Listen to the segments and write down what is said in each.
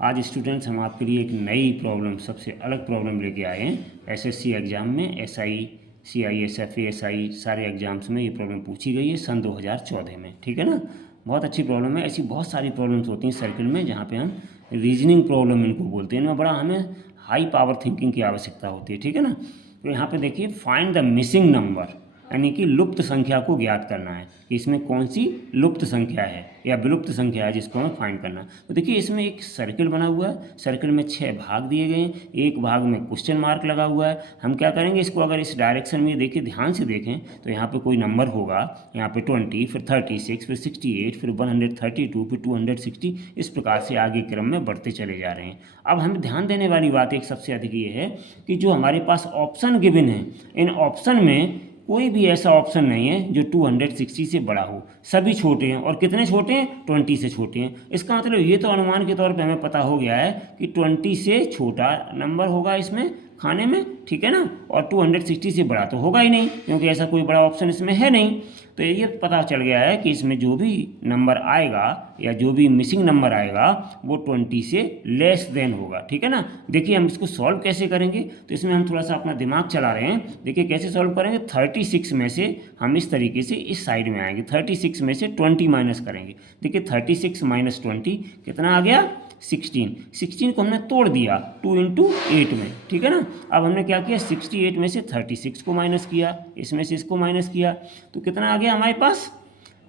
आज स्टूडेंट्स हम आपके लिए एक नई प्रॉब्लम, सबसे अलग प्रॉब्लम लेके आए हैं। एसएससी एग्ज़ाम में एसआई, सीआईएस, एफएएसआई सारे एग्जाम्स में ये प्रॉब्लम पूछी गई है सन 2014 में। ठीक है ना, बहुत अच्छी प्रॉब्लम है। ऐसी बहुत सारी प्रॉब्लम्स होती हैं सर्किल में जहाँ पे हम रीजनिंग प्रॉब्लम इनको बोलते हैं। इनमें बड़ा हमें हाई पावर थिंकिंग की आवश्यकता होती है। ठीक है ना, तो यहाँ पे देखिए फाइंड द मिसिंग नंबर, यानी कि लुप्त संख्या को ज्ञात करना है कि इसमें कौन सी लुप्त संख्या है या विलुप्त संख्या है जिसको हमें फाइंड करना है। तो देखिए इसमें एक सर्किल बना हुआ है, सर्किल में 6 भाग दिए गए हैं, एक भाग में क्वेश्चन मार्क लगा हुआ है। हम क्या करेंगे, इसको अगर इस डायरेक्शन में देखिए, ध्यान से देखें तो यहाँ पे कोई नंबर होगा, यहाँ पे 20, फिर 36, फिर 68, फिर 132, फिर 260, इस प्रकार से आगे क्रम में बढ़ते चले जा रहे हैं। अब हमें ध्यान देने वाली बात एक सबसे अधिक ये है कि जो हमारे पास ऑप्शन गिवन है, इन ऑप्शन में कोई भी ऐसा ऑप्शन नहीं है जो 260 से बड़ा हो। सभी छोटे हैं, और कितने छोटे हैं, 20 से छोटे हैं। इसका मतलब ये तो अनुमान के तौर पे हमें पता हो गया है कि 20 से छोटा नंबर होगा इसमें खाने में। ठीक है ना, और 260 से बड़ा तो होगा ही नहीं, क्योंकि ऐसा कोई बड़ा ऑप्शन इसमें है नहीं। तो ये पता चल गया है कि इसमें जो भी नंबर आएगा या जो भी मिसिंग नंबर आएगा वो 20 से लेस देन होगा। ठीक है ना, देखिए हम इसको सॉल्व कैसे करेंगे, तो इसमें हम थोड़ा सा अपना दिमाग चला रहे हैं। देखिए कैसे सॉल्व करेंगे, 36 में से हम इस तरीके से इस साइड में आएंगे, 36 में से 20 माइनस करेंगे। देखिए 36 माइनस 20 कितना आ गया, 16 को हमने तोड़ दिया 2 इंटू 8 में। ठीक है ना, अब हमने क्या किया, 68 में से 36 को माइनस किया, इसमें से इसको माइनस किया, तो कितना आ गया हमारे पास,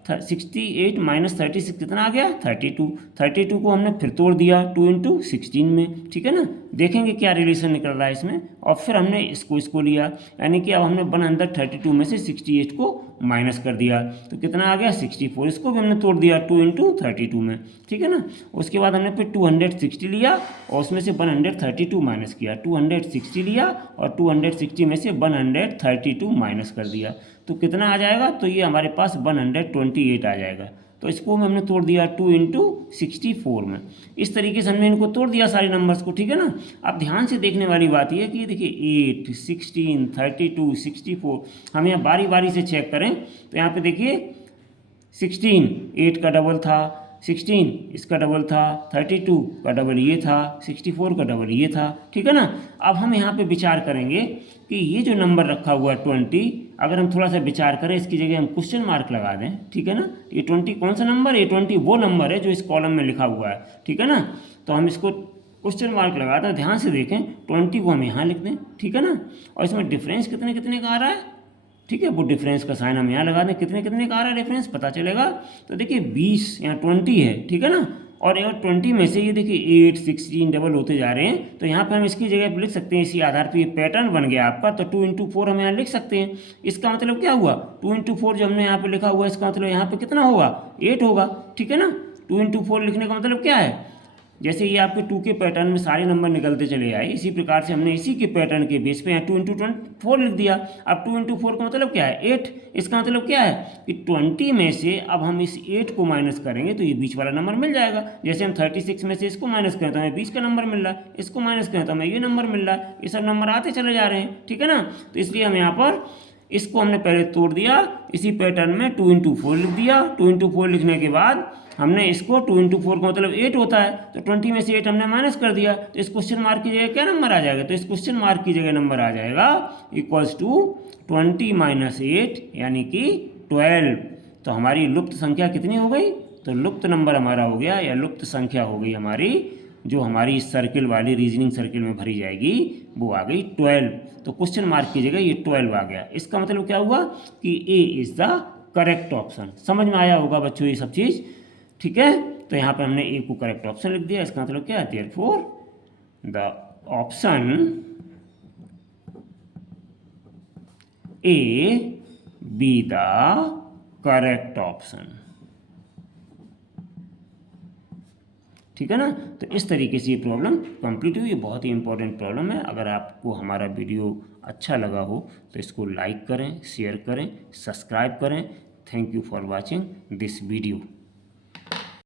68 माइनस 36 कितना आ गया, 32 को हमने फिर तोड़ दिया 2 इंटू 16 में। ठीक है ना, देखेंगे क्या रिलेशन निकल रहा है इसमें, और फिर हमने इसको लिया, यानी कि अब हमने 132 में से 68 को माइनस कर दिया, तो कितना आ गया 64, इसको भी हमने तोड़ दिया 2 इंटू 32 में। ठीक है ना, उसके बाद हमने फिर 260 लिया और उसमें से 132 माइनस किया, 260 लिया और 260 में से 132 माइनस कर दिया, तो कितना आ जाएगा, तो ये हमारे पास 128 आ जाएगा। तो इसको हमने तोड़ दिया 2 इंटू 64 में। इस तरीके से हमने इनको तोड़ दिया सारे नंबर्स को। ठीक है ना, अब ध्यान से देखने वाली बात यह है कि देखिए 8, 16, 32, 64, हम यहाँ बारी बारी से चेक करें तो यहाँ पे देखिए 16 8 का डबल था, 16 इसका डबल था, 32 का डबल ये था, 64 का डबल ये था। ठीक है ना, अब हम यहाँ पे विचार करेंगे कि ये जो नंबर रखा हुआ है 20, अगर हम थोड़ा सा विचार करें, इसकी जगह हम क्वेश्चन मार्क लगा दें। ठीक है ना, ये 20 कौन सा नंबर है, 20 वो नंबर है जो इस कॉलम में लिखा हुआ है। ठीक है ना, तो हम इसको क्वेश्चन मार्क लगाते हैं, ध्यान से देखें, 20 को हम यहाँ लिख दें। ठीक है ना, और इसमें डिफरेंस कितने कितने का आ रहा है, ठीक है, वो डिफरेंस का साइन हम यहाँ लगा दें, कितने कितने का आ रहा है डिफरेंस पता चलेगा। तो देखिए 20 यहाँ 20 है। ठीक है ना, और 20 में से ये देखिए 8, 16 डबल होते जा रहे हैं, तो यहाँ पे हम इसकी जगह पे लिख सकते हैं, इसी आधार पे ये पैटर्न बन गया आपका। तो 2 इंटू 4 हम यहाँ लिख सकते हैं। इसका मतलब क्या हुआ, 2 इंटू 4 जो हमने यहाँ पे लिखा हुआ है, इसका मतलब यहाँ पे कितना होगा, 8 होगा। ठीक है ना, 2 इंटू 4 लिखने का मतलब क्या है, जैसे ये आपके 2 के पैटर्न में सारे नंबर निकलते चले आए, इसी प्रकार से हमने इसी के पैटर्न के बेस पे यहाँ 2 इंटू 4 लिख दिया। अब 2 इंटू 4 का मतलब क्या है, 8। इसका मतलब क्या है कि 20 में से अब हम इस 8 को माइनस करेंगे तो ये बीच वाला नंबर मिल जाएगा। जैसे हम 36 में से इसको माइनस करें तो हमें 20 का नंबर मिल रहा है, इसको माइनस करें तो हमें ये नंबर मिल रहा है, ये सब नंबर आते चले जा रहे हैं। ठीक है ना, तो इसलिए हम यहाँ पर इसको हमने पहले तोड़ दिया, इसी पैटर्न में 2 इंटू 4 लिख दिया। 2 इंटू 4 लिखने के बाद हमने इसको 2 इंटू 4 का मतलब 8 होता है, तो 20 में से 8 हमने माइनस कर दिया, तो इस क्वेश्चन मार्क की जगह क्या नंबर आ जाएगा, तो इस क्वेश्चन मार्क की जगह नंबर आ जाएगा इक्वल्स टू 20 माइनस 8 यानी कि 12। तो हमारी लुप्त संख्या कितनी हो गई, तो लुप्त नंबर हमारा हो गया, या लुप्त संख्या हो गई हमारी, जो हमारी सर्किल वाली रीजनिंग सर्किल में भरी जाएगी, वो आ गई 12। तो क्वेश्चन मार्क की जगह ये 12 आ गया। इसका मतलब क्या हुआ कि A is the correct option. समझ में आया होगा बच्चों ये सब चीज़। ठीक है, तो यहाँ पर हमने ए को करेक्ट ऑप्शन लिख दिया। इसका मतलब क्या है, therefore the option A be the correct option. ठीक है ना, तो इस तरीके से ये प्रॉब्लम कंप्लीट हुई। ये बहुत ही इंपॉर्टेंट प्रॉब्लम है। अगर आपको हमारा वीडियो अच्छा लगा हो तो इसको लाइक करें, शेयर करें, सब्सक्राइब करें। Thank you for watching this video.